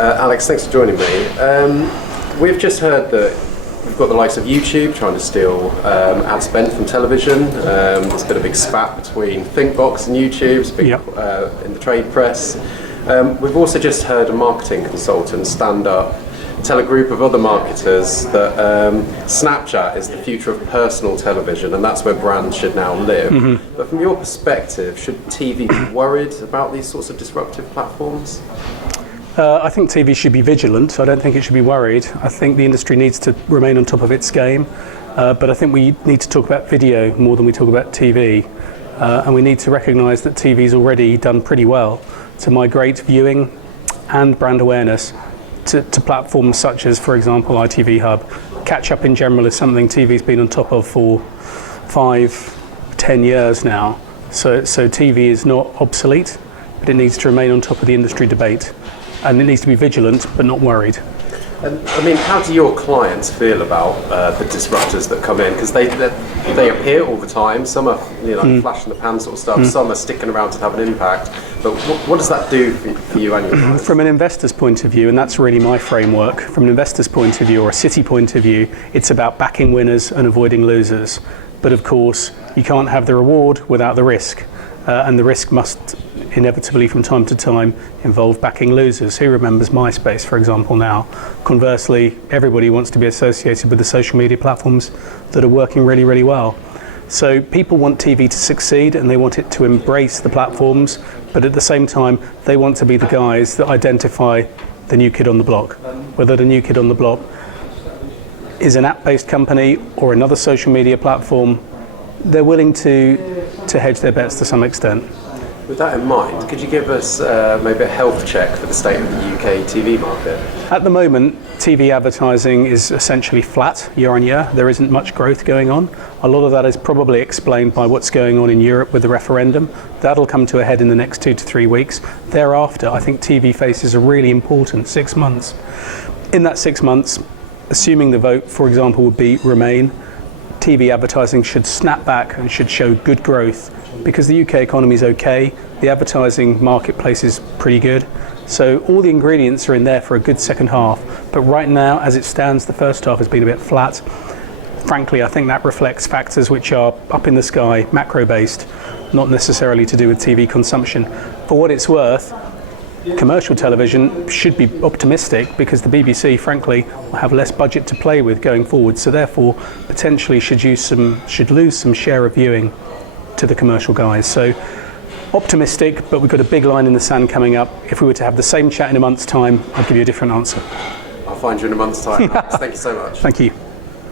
Alex, thanks for joining me. We've just heard that we've got the likes of YouTube trying to steal ad spend from television. There's been a big spat between Thinkbox and YouTube, it's been, in the trade press. We've also just heard a marketing consultant stand up, tell a group of other marketers that Snapchat is the future of personal television and that's where brands should now live. Mm-hmm. But from your perspective, should TV be worried about these sorts of disruptive platforms? I think TV should be vigilant. I don't think it should be worried. I think the industry needs to remain on top of its game. But I think we need to talk about video more than we talk about TV. And we need to recognise that TV's already done pretty well to migrate viewing and brand awareness to platforms such as, for example, ITV Hub. Catch up in general is something TV's been on top of for 5-10 years now. So TV is not obsolete, but it needs to remain on top of the industry debate. And it needs to be vigilant, but not worried. And I mean, how do your clients feel about the disruptors that come in? Because they appear all the time. Some are flash in the pan sort of stuff. Some are sticking around to have an impact. But what does that do for you and your clients? From an investor's point of view, and that's really my framework, from an investor's point of view or a city point of view, it's about backing winners and avoiding losers. But of course, you can't have the reward without the risk. And the risk must inevitably from time to time involve backing losers. Who remembers MySpace, for example, now? Conversely, everybody wants to be associated with the social media platforms that are working really, really well. So people want TV to succeed and they want it to embrace the platforms, but at the same time, they want to be the guys that identify the new kid on the block. Whether the new kid on the block is an app-based company or another social media platform, they're willing to hedge their bets to some extent. With that in mind, could you give us maybe a health check for the state of the UK TV market? At the moment, TV advertising is essentially flat year on year. There isn't much growth going on. A lot of that is probably explained by what's going on in Europe with the referendum. That'll come to a head in the next 2 to 3 weeks. Thereafter, I think TV faces a really important 6 months. In that 6 months, assuming the vote, for example, would be Remain, TV advertising should snap back and should show good growth because the UK economy is okay, the advertising marketplace is pretty good. So all the ingredients are in there for a good second half. But right now, as it stands, the first half has been a bit flat. Frankly, I think that reflects factors which are up in the sky, macro-based, not necessarily to do with TV consumption. For what it's worth, commercial television should be optimistic because the BBC, frankly, will have less budget to play with going forward. So therefore, potentially should lose some share of viewing to the commercial guys. So optimistic, but we've got a big line in the sand coming up. If we were to have the same chat in a month's time, I'd give you a different answer. I'll find you in a month's time. Thank you so much. Thank you.